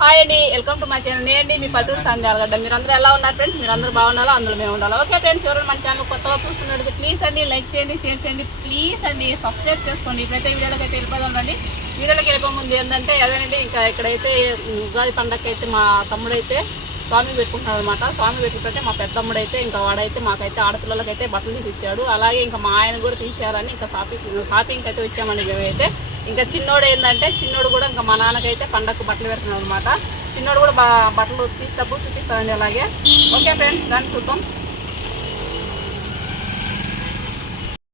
Hi అండి welcome to my channel నేనండి మీ పల్లెటూరు సంధ్యాలగడ్డ మీరు అందరూ ఎలా ఉన్నారు ఫ్రెండ్స్ మీరు అందరూ బాగున్నారో? అందులో మేము ఉండాలి? ఓకే ఫ్రెండ్స్ ఎవరైనా మన ఛానల్ కొత్తగా చూస్తున్నట్టు ప్లీజ్ అండి లైక్ చేయండి షేర్ చేయండి. ప్లీజ్ అండి సబ్స్క్రైబ్ చేసుకోండి. ఇప్పుడైతే వీడియోలోకి అయితే వెళ్ళిపోదాం రండి. వీడియోలోకి వెళ్ళిపోయే ముందు ఏంటంటే అదేనండి ఇంకా ఇక్కడైతే ఉగాది పండగకి అయితే మా తమ్ముడైతే స్వామి పెట్టుకుంటున్నాడు అనమాట స్వామి పెట్టుకుంటే మా పెద్దమ్ముడు అయితే ఇంకా వాడైతే మాకైతే ఆడపిల్లలకైతే బట్టలు తీసి ఇచ్చాడు అలాగే ఇంకా మా ఆయన కూడా తీసేయాలని ఇంకా షాపింగ్ షాపింగ్కి అయితే వచ్చామండి మేమైతే. ఇంకా చిన్నోడు ఏంటంటే చిన్నోడు కూడా ఇంకా మా నాన్నకైతే పండగకు బట్టలు పెడుతున్నాడు అనమాట చిన్నోడు కూడా బట్టలు తీసేటప్పుడు చూపిస్తాడండి అలాగే. ఓకే ఫ్రెండ్స్ దాన్ని చూద్దాం.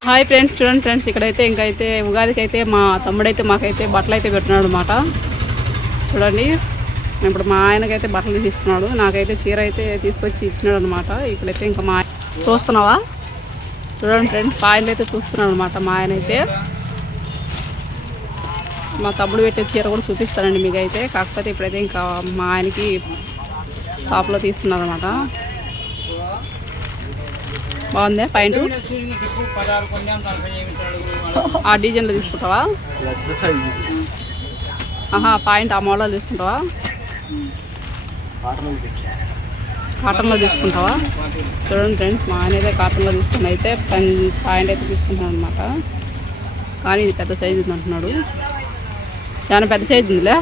హాయ్ ఫ్రెండ్స్ చూడండి ఫ్రెండ్స్ ఇక్కడైతే ఇంకైతే ఉగాదికి అయితే మా తమ్ముడైతే మాకైతే బట్టలు అయితే పెట్టినాడు అనమాట చూడండి ఇప్పుడు మా ఆయనకైతే బట్టలు తీస్తున్నాడు. నాకైతే చీర అయితే తీసుకొచ్చి ఇచ్చినాడు అనమాట ఇక్కడైతే ఇంకా మా చూస్తున్నావా? చూడండి ఫ్రెండ్స్ పాయింట్ అయితే చూస్తున్నాడు అనమాట మా ఆయన అయితే మా తమ్ముడు పెట్టే చీర కూడా చూపిస్తానండి మీకు అయితే కాకపోతే ఇప్పుడైతే ఇంకా మా ఆయనకి షాప్లో తీస్తున్నారనమాట బాగుందే బాగుందా పాయింట్? ఆ డిజైన్లో తీసుకుంటావా? ఆహా పాయింట్ ఆ మోడల్ తీసుకుంటావా? కాటన్లో తీసుకుంటావా? చూడండి ఫ్రెండ్స్ మా ఆయన అయితే కాటన్లో తీసుకుని అయితే పెన్ పాయింట్ అయితే తీసుకుంటాను అనమాట కానీ ఇది పెద్ద సైజు ఉంది అంటున్నాడు చాలా పెద్ద సైజు ఉందిలే.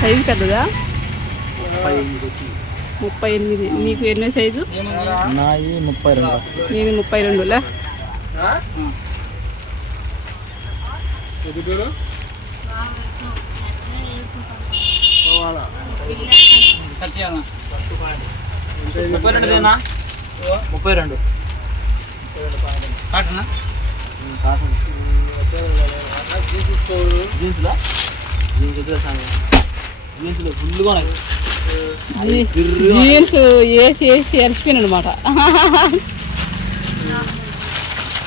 సైజు పెద్దదా? ముప్పై ఎనిమిది. నీకు ఎన్నో సైజు ముప్పై రెండు. నీది ముప్పై రెండులే. ముప్పై రెండుదేనా ముప్పై రెండు కాటనా? జీన్స్లో? జీన్స్ ఎదురు జీన్స్లో ఫుల్గా జీన్స్ వేసి వేసి అలసిపోయినాడు అనమాట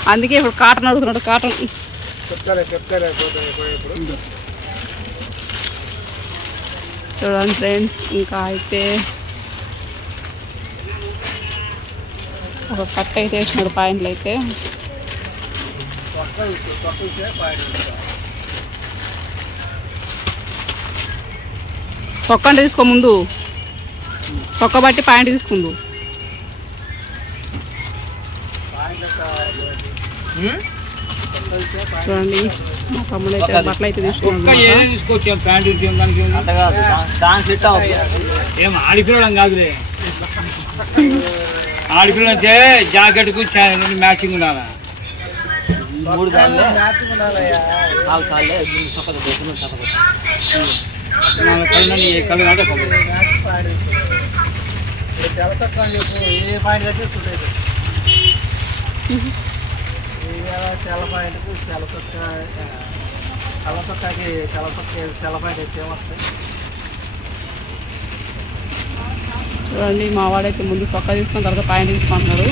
అందుకే ఇప్పుడు కాటన్ అడుగుతున్నాడు కాటన్. చూడండి ఫ్రెండ్స్ ఇంకా అయితే ఒక కట్ అయితే వేసినాడు పాయింట్లు అయితే. సొక్క అంటే తీసుకో ముందు. సొక్క బట్టి పాయింట్ తీసుకుందు. చూడండి. మా తమ్ముడు అయితే బట్టలు అయితే ఏం ఆడిపిల్లడం కాదులే. ఆడిపిల్లలు అంటే జాకెట్కు మ్యాచింగ్ ఉండాలి? మూడు కళ్ళు కళ్ళు అంటే ఏ పాయింట్ కట్టి తెల్ల పాయింట్కు తెల్ల చొక్క తెల్ల చొక్కాకి తెల్ల చొక్క తెల్ల పాయింట్ వచ్చి ఏమొస్తాయి చూడండి మా వాడైతే ముందు సొక్క తీసుకున్న తర్వాత పాయింట్ తీసుకుంటున్నాడు.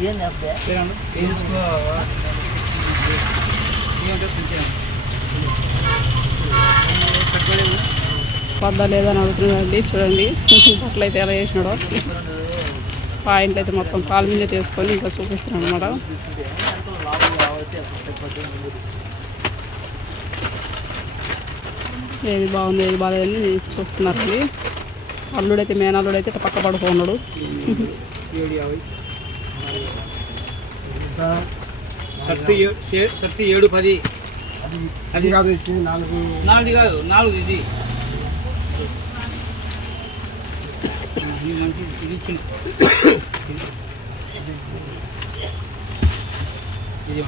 ఏంది అబ్బే తీసుకో పద్దా లేదని అడుగుతున్నాడండి చూడండి. బట్టలు అయితే ఎలా చేసినాడో. పాయింట్లు అయితే మొత్తం కాలు మీద చేసుకొని ఇంకా చూపిస్తున్నాడు అనమాట ఏది బాగుంది ఏది బాగాలేదని చూస్తున్నారండి. అల్లుడైతే మేనల్లుడైతే పక్క పడుకున్నాడు థర్టీ థర్టీ ఏడు పది. అది కాదు ఇచ్చింది నాలుగు. నాలుగు కాదు నాలుగు ఇది. ఇది ఇచ్చింది ఇది?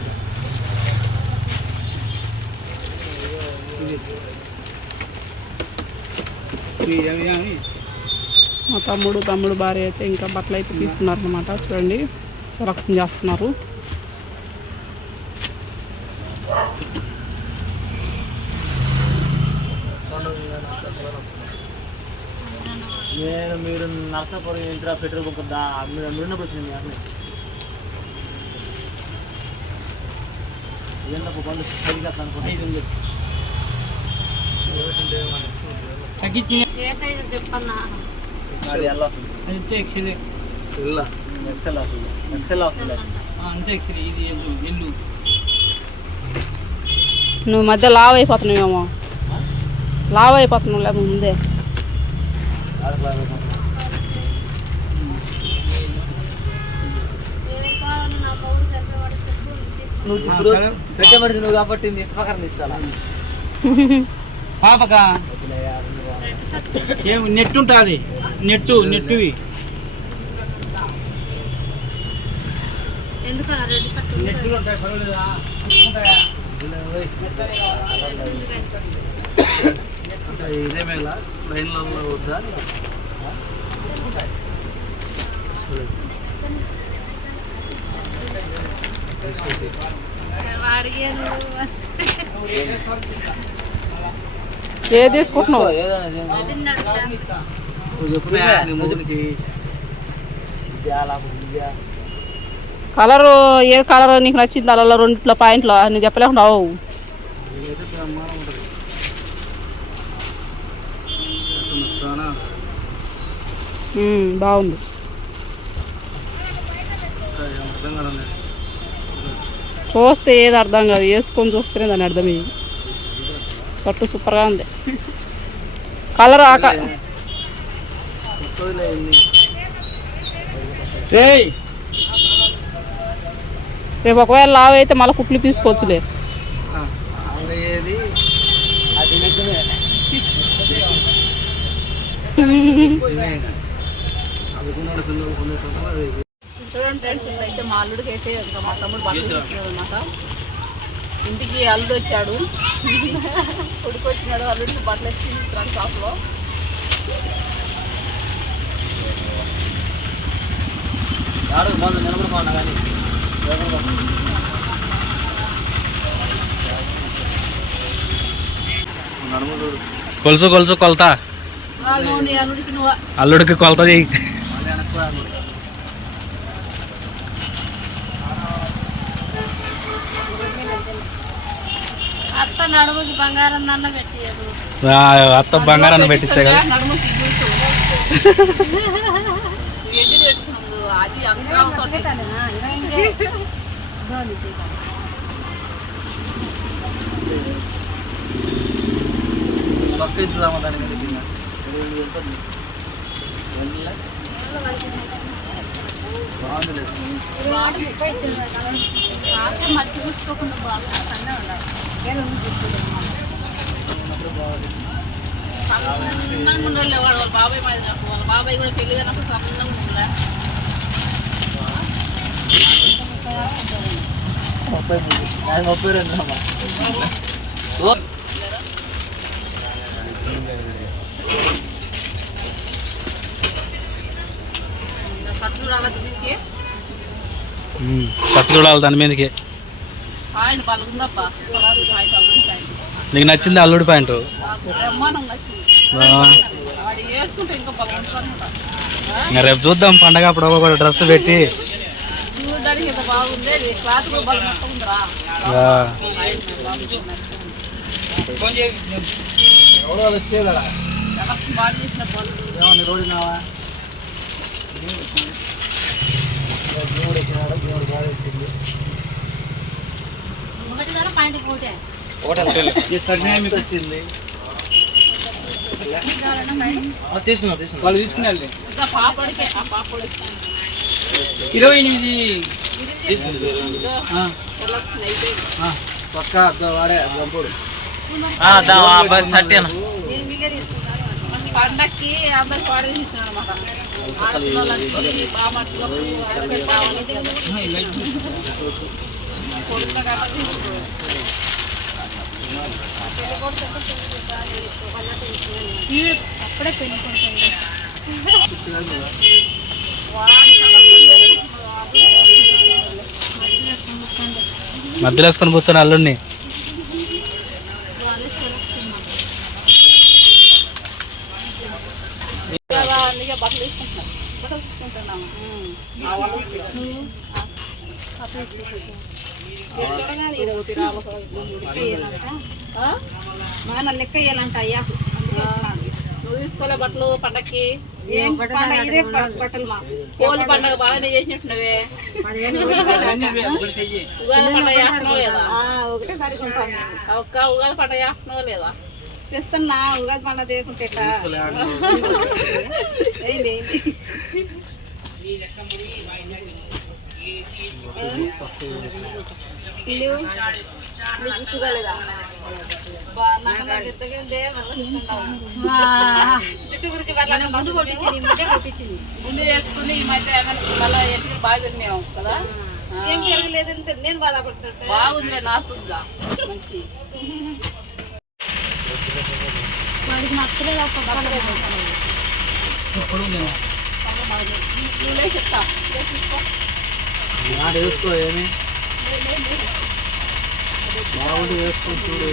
మా తమ్ముడు తమ్ముడు భార్య అయితే ఇంకా బట్టలు అయితే తీస్తున్నారు అనమాట చూడండి సెలక్షన్ చేస్తున్నారు. నేను మీరు నర్సాపురం ఇంట్లో పెట్రోల్ పంప్ మీరు ఉన్నప్పుడు వచ్చింది అన్నీ అది ఎలా వస్తుంది. వస్తుంది. వస్తుంది. అంతే ఇది నువ్వు మధ్య లావ్ అయిపోతున్నావేమో. లావ్ అయిపోతున్నావు లేకపోతే ముందే. ఏ నువ్వు కాబట్టి నీ ఇష్ట ప్రకారం ఏం నెట్ ఉంటుంది. నెట్టు నెట్టువి. నెట్టులు ఉంటాయి? పర్వాలేదా ఇదే మేళ. లైన్లలో వద్దా? ఏ తీసుకుంటున్నావు? నువ్వు కలర్ ఏ కలర్ నీకు నచ్చింది? అలా రెండిట్లో పాయింట్లో నేను చెప్పలేకుండా ఇదైతే బ్రహ్మాండం ఉంటుంది చాలా బాగుంది. చూస్తే ఏది అర్థం కాదు వేసుకొని చూస్తేనే దాని అర్థమయ్యి షర్టు సూపర్గా ఉంది. కలర్ ఆక రేపు ఒకవేళ లావ్ అయితే మళ్ళీ కుట్లు తీసుకోవచ్చులే అది కొనేటప్పుడు చూడండి ఫ్రెండ్స్ ఇప్పుడైతే మా అల్లుడికి అయితే ఇంకా మా తమ్ముడు అనమాట ఇంటికి అల్లుడు వచ్చాడు. కొడుకు వచ్చినాడు అల్లుడికి బట్టలు ఇస్తున్నాడు షాప్లో నిలబడుకోండి కానీ. కొలుసు కొలుసు కొలత. అల్లుడికి కొలత చేయి. అత్త నడుముకి బంగారం దన్న పెట్టియదు అత్త బంగారాన్ని పెట్టించే కదా. సొక్క ఇచ్చుదామా దాని మీద మట్టి పుచ్చుకోకుండా బాగా సన్నగా ఉండాలి సన్నంగా ఉండాలి వాడు వాళ్ళ బాబాయ్ మాది కాదు. వాళ్ళ బాబాయ్ కూడా పెళ్ళి అన్నప్పుడు సన్నంగా ఉండాలి ముప్పై ముప్పై రెండు అమ్మా ఖర్చు చూడాలి దీనికి ఉమ్, షర్ట్ చూడాలి దాని మీదకి. నీకు నచ్చింది అల్లుడి పాయింట్? రేపు చూద్దాం పండగ అప్పుడు ఒక డ్రెస్ పెట్టి. చూడడానికి ఎంత బాగుంది అది క్లాత్ కూడా బాగా మొత్తం ఉందిరా ఆ, ఫోన్ చేయి ఎవడో వాళ్ళు వచ్చేది కదా కలెక్షన్ బాగా చేసిన వాళ్ళు ఏమన్నా రోడినావా దేవుడు వచ్చినాడు దేవుడు బాగా వచ్చింది. వచ్చింది. తీసుకున్నావు తీసుకున్నావు. వాళ్ళు తీసుకుని ఇంకా పాపడికే ఆ పాపడికి. ఇరవై ఎనిమిది. పక్క వాడే గంపుడు పండక్కి అందరికి వాడే ఇస్తున్నాడు అనమాట ఆడపిల్లలకి బామట్లకు అప్పుడే పెళ్ళి మధ్యలో వేసుకొని కూర్చొని అల్లుడిని వాళ్ళే సెలెక్షన్ కదా అందుకే బట్టలు తీసుకుంటున్నాం బట్టలు తీసుకుంటున్నాము నువ్వు అప్పుడు వేసుకుంటా తీసుకోవడమే ఈడ ఒకటి రావాలి. ఆ? మా నన్ను లెక్క వేయాలంట అయ్యాకు నువ్వు తీసుకోలే బట్టలు పండక్కి ఏం పండగ ఇదే బట్టలు మా కోళ్ళు పండగ బాగానే చెయ్యి. ఉగాది పండగ చేస్తున్నావు లేదా ఒకటేసారి ఒక్క ఉగాది పండగ చేస్తున్నావు లేదా చేస్తున్నా ఉగాది పండుగ చేసుకుంటే జుట్టు గురించి ముందు కొట్టించింది మధ్య కొట్టించింది ముందు చేసుకుని ఈ మధ్య మళ్ళీ ఎట్లు బాగా విన్నావు కదా. ఏం పెరగలేదంటే నేను బాధపడుతుంటే బాగుందిలే నాసుగ్గా మంచి వాడికి నచ్చలేదు ఇప్పుడు నేను నువ్వులే చెప్తా నాడు వేసుకో ఏమి లే, బాగుండి వేసుకొని చూడు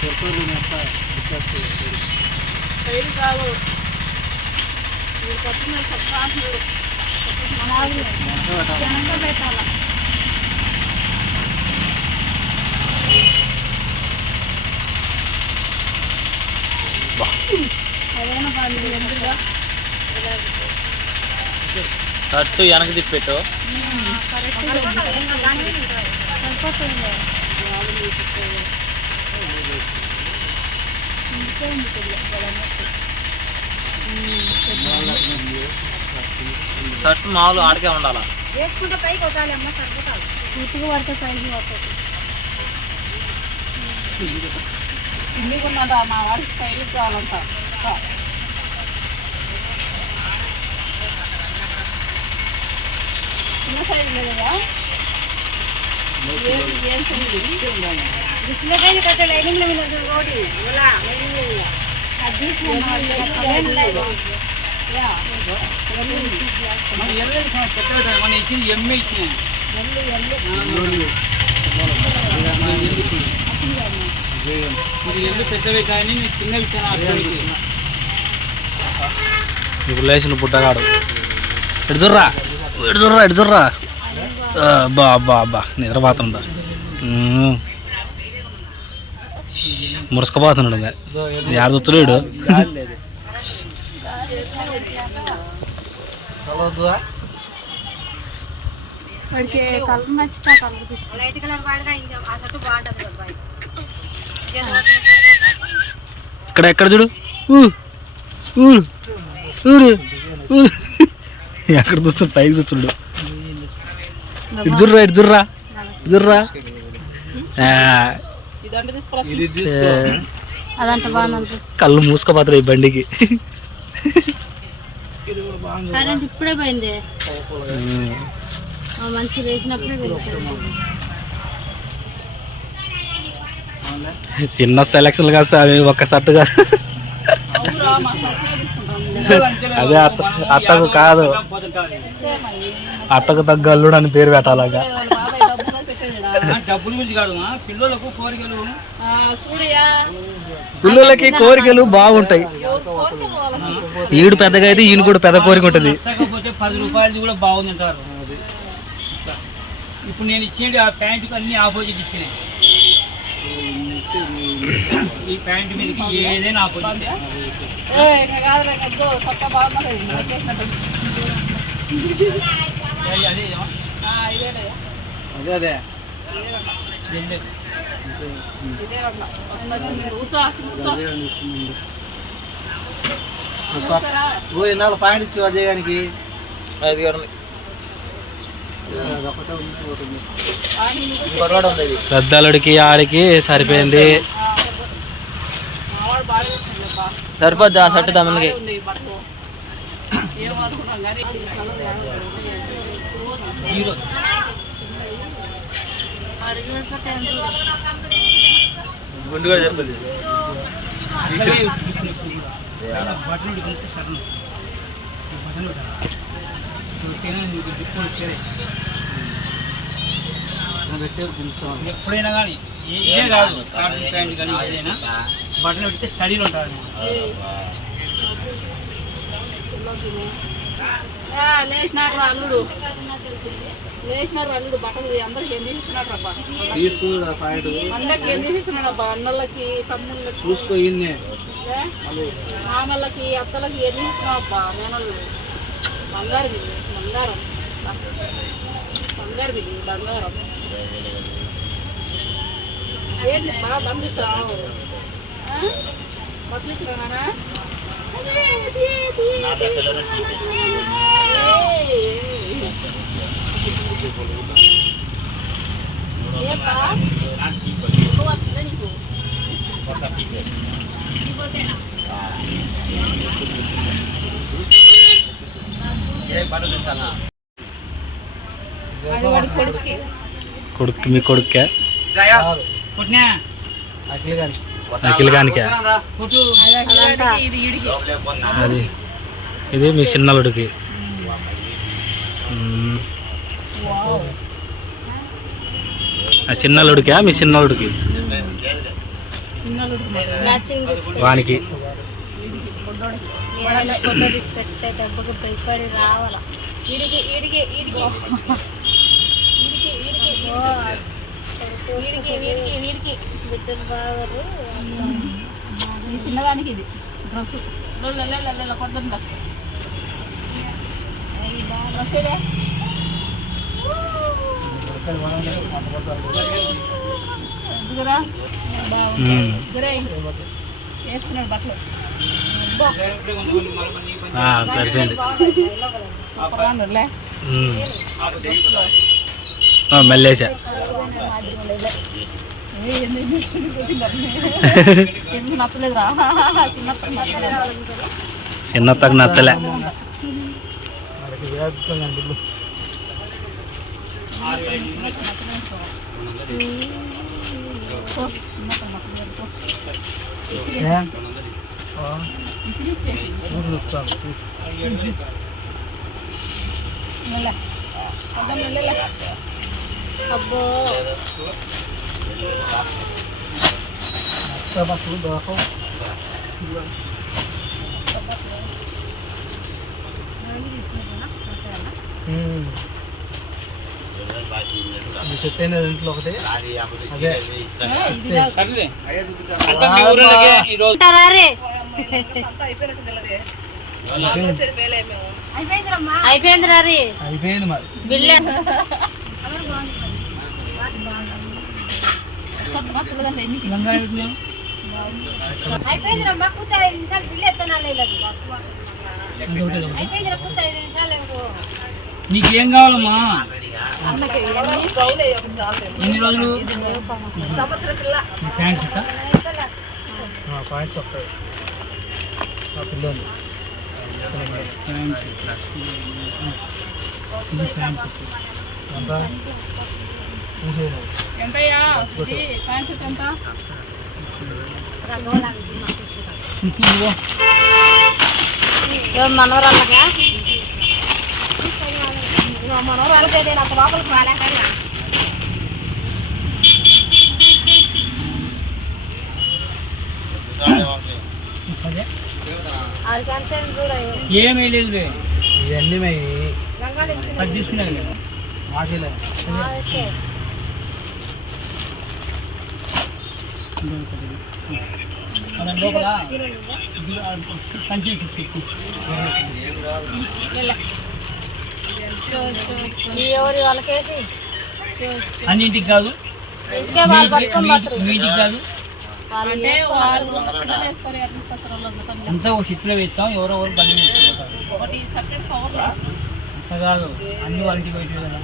చెప్పండి సైడ్ కాదు మీరు పట్టుకున్న వెనక పెట్టాలా బాగుంది షర్టు వెనక్కి తిప్పెట్టు. షర్ట్ మామూలు ఆడికే ఉండాలా? వేసుకుంటే పైకి కొట్టాలి అమ్మ సరిపోతాలి పూర్తిగా పడితే పైకి పడుతుంది కిందికి ఉన్నదా మా వాడికి సైడ్ కావాలంట. చిన్న సైజు లేదా ఏం ఏం సైజు బిస్లపైన కట్టే లైనింగ్ మీద రోడి ఇలా లైనింగ్ మీద అది ఏం లేదు యా. మన ఎల్లు పెద్ద మన ఇచ్చింది ఎమ్మె ఇచ్చిన ఇది ఎల్లు పెద్దవి కానీ నేను చిన్నవి ఇచ్చాను అర్థమైంది ఇప్పుడు లేచిన పుట్టగాడు. ఇటు చూర్రా ఇటు చూర్రా ఇటు చూర్రా బా బా బా. నిద్రపోతుంటా మురుసుకుపోతున్నాడు ఇంకా. యాడ చూస్తున్నాడు లైట్ కలర్ ఇంకా బాగుంటుంది అబ్బాయి ఇక్కడ ఎక్కడ చూడు? ఊరు. ఎక్కడ చూస్తాడు పైకి చూస్తున్నాడు. ఇటు చూర్రా ఇటు బాగుంది కళ్ళు మూసుకుపోతాడు ఈ బండికి. కరెంట్ ఇప్పుడే పోయింది. ఆ మంచి వేసినప్పుడే వెళ్ళిపోయింది చిన్న సెలక్షన్ కాదు సార్ ఒక్క షర్ట్ అదే అత్త అత్తకు కాదు. అత్తకు తగ్గ అల్లుడు అని పేరు పెట్టాలగా. డబ్బులు గురించి కాదు పిల్లలకు కోరికలు. పిల్లలకి కోరికలు బాగుంటాయి. ఈడు పెద్దగా అయితే ఈయన కూడా పెద్ద కోరిక ఉంటుంది. పది రూపాయలది కూడా బాగుంది అంటారు ఇప్పుడు నేను ఇచ్చేది ఆ ప్యాంటుకి అన్ని ఆపోజిట్ ఇచ్చినాయి ఈ ప్యాంట్ మీదకి అదే అదే. ఓ ఇన్నాళ్ళు పాయింట్ ఇచ్చి అజయగానికి అది కూడా అల్లుడికి ఆడికి సరిపోయింది. సరిపోద్ది ఆ షర్ట్ తమ్మునికి బాగానే ఉంది ఈ బట్టలు. నీకు దిక్కు వచ్చేది. ఎప్పుడైనా కానీ ఇదే కాదు షార్ట్ ప్యాంట్ కానీ ఏదైనా బటన్ పెడితే స్టడీలు ఉంటారు ఆ, లేచినాడు రా అల్లుడు. లేచినాడు రా అల్లుడు బట్టలు అందరికి ఏం తీసిస్తున్నాడు రబ్బా తీసు పాయింట్ అందరికి ఏం తీసిస్తున్నాడు అబ్బా అన్నలకి తమ్ముళ్ళకి. అత్తలకి ఏం తీసిస్తున్నావు అబ్బా మేనల్లు బంగారు బంగారం. బంగారం ఇది బంగారం. ఏంటి బా బంధిస్తావు బట్టలు నీకు కొడుకు మీ కొట్టినా అఖిల్ గాని. అఖిల్ గానికే? కొట్టు. ఇది ఈడికి. అది. ఇది మీ చిన్నలుడికి చిన్నలుడికా మీ చిన్నలుడికి మ్యాచింగ్ తీసి పెట్టే దెబ్బకు భయపడి రావాలా. ఈడికి ఈడికి ఈడికి ఈడికి ఈడికి వీడికి వీడికి వీడికి బిడ్డలు బాగారు. ఈ చిన్నదానికి ఇది. డ్రెస్. పొద్దున్న డ్రెస్. డ్రెస్ ఇదే. ఇదిగురా. మ్మ్. వేసుకున్నాడు బట్టలు. ఆ, సరిపోయింది. సూపర్గా ఉన్నాడులే. మ్మ్. అబ్బో బస్సులు దోహం చెప్పిన ఇంట్లో ఒకటి. అంటారా రే? అయిపోయింది మరి. బిల్లే. కొత్త నచ్చలేదండి ఎన్నికి. అయిపోయిందిరా మా కూర్చో ఐదు నిమిషాలు బిల్లు ఎత్తనాలి అయిపోయిందిరా కూర్చో ఐదు నిమిషాలు. నీకేం కావాలమ్మా? ఎన్ని? ఎన్ని రోజులు ప్యాంట్ ఇస్తా? పాయింట్స్ వస్తాయి ఆ పిల్లలు ప్యాంట్. ఇది ప్యాంట్. అంతా చూసేయండి ఎంతయ్యా ఇది ప్యాంట్ షర్ట్ ఎంత ఇదిగో. ఏం మనవరాలగా మనవరాలకి అయితే అంత లోపలికి రాలేక అదే ఆడికి అంతే చూడ ఏమీ లేదులే ఇవన్నీ మై రంగాలు అది తీసుకున్నాను మాటలే ఓకే అదే లోపల ఇది ఆ సంచి తీసుకు. ఈ ఎవరి వాళ్ళకేసి? అన్నింటికి కాదు. వాళ్ళు పట్టుకొని మీటికి కాదు. అంతా ఒక షిట్లో వేస్తాం ఎవరో ఎవరు బండి వేసుకుంటారు కాదు. అన్ని వాళ్ళ ఇంటికి వచ్చి కదా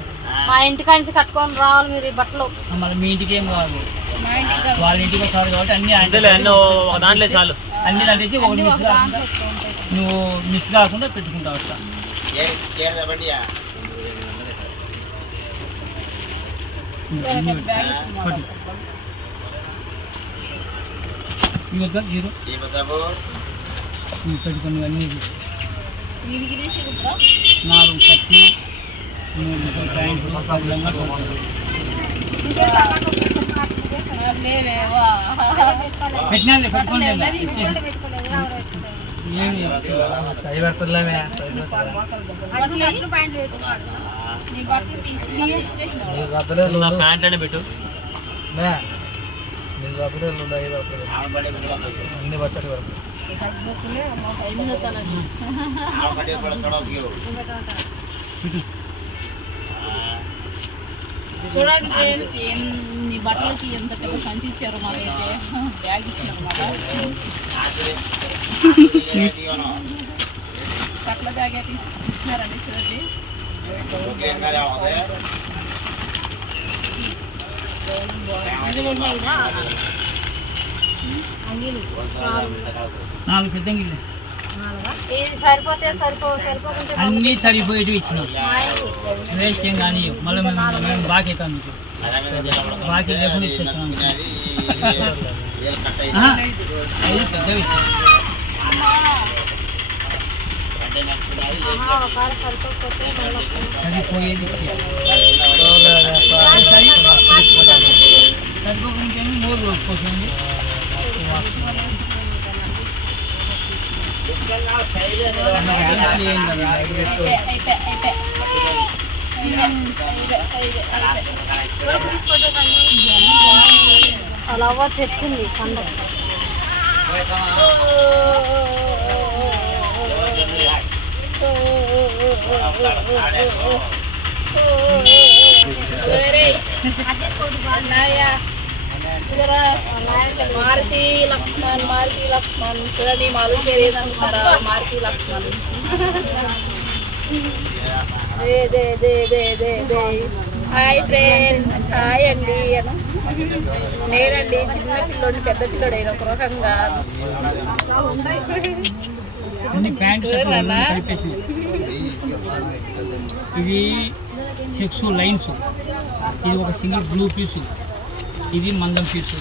మా ఇంటికాడ నుంచి కట్టుకొని రావాలి మీరు ఈ బట్టలు. మళ్ళీ మీ ఇంటికి ఏం కాదు. మా ఇంటికి కాదు. వాళ్ళ ఇంటికి వస్తారు కాబట్టి అన్ని ఆయన దాంట్లో చాలు. అన్ని దాంట్లో ఒకటి మిస్ కాకుండా నువ్వు మిస్ కాకుండా పెట్టుకుంటావు అట్లా పెట్టుకుని అన్నీ. నాలుగు కట్లు మూడు ప్యాంట్లు పెట్టినా పెట్టుకోండి ప్యాంట్ పెట్టు అన్ని బట్టలు వరకు చూడండి ఫ్రెండ్స్ ఎన్ని బట్టలకి ఎంత పెద్ద సంచి ఇచ్చారు మాకైతే. బ్యాగ్ ఇచ్చినారు మాకు బట్టల బ్యాగ్ అయితే ఇచ్చినారండి చూడండి అంగిలు ఉన్నాయి కదా అంగిలు నాలుగు పెద్ద గిన్నె ఇది సరిపోతే సరిపో సరిపోకుంటే అన్నీ సరిపోయేటివి ఇచ్చినాం. మాయకు వేస్ట్ ఏం కానీ మళ్ళీ మేము మేము బాకీ అవుతాం మీకు. బాకీ లేకుండా ఇచ్చేస్తున్నాం ఆహా, ఐదు పెద్దవి ఇచ్చాం. ఆహా, ఒక ఆడ సరిపోకపోతే మళ్ళీ సరిపోయేది ఇచ్చాం. సరిపోకుంటే మూడు రోజుకోసండి అయిపోయి అలా తెచ్చింది మారుతి లక్ష్మణ్ మారుతి లక్ష్మణ్ చూడండి మాలు పేరు ఏదనుకుంటారా Maruti Lakshman hi friends hi అండి. నేనండి చిన్న పిల్లోడిని పెద్ద పిల్లోడు అయిన ఒక రకంగా అన్ని ప్యాంట్ షర్ట్లు అన్నీ కలిపేసినాయి ఇది చెక్స్ లైన్స్. ఇది ఒక సింగిల్ బ్లూ పీసు. ఇది మందం పీసు.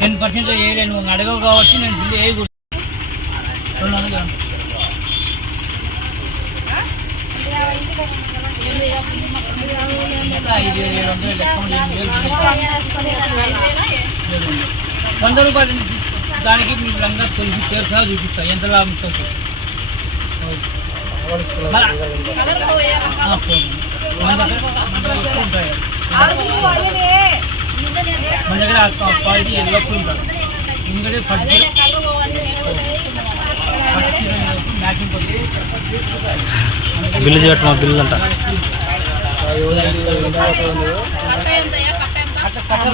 టెన్ పర్సెంట్ వేయలే నువ్వు అడగవు కాబట్టి నేను బిల్లు వేయకూడదు. వంద రూపాయలు? దానికి మీ రంగా తొలిసి చేరుసా చూపిస్తా. ఎంత లాభం ఇస్తుంది కలర్ పోయారు ఆ, పోనీ. మన దగ్గర క్వాలిటీ ఎక్కువ ఉంటుంది ఎందుకంటే ఫస్ట్ బిల్లు చేయటం మా బిల్లు అంట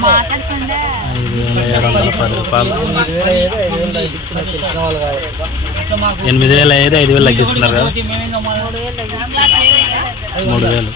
మాట్లాడుతుండే ఐదు వేల ఏడు వందల పది రూపాయలు. ఎనిమిది వేల ఐదు ఐదు వేలు తగ్గిస్తున్నారు కదా మూడు వేలు.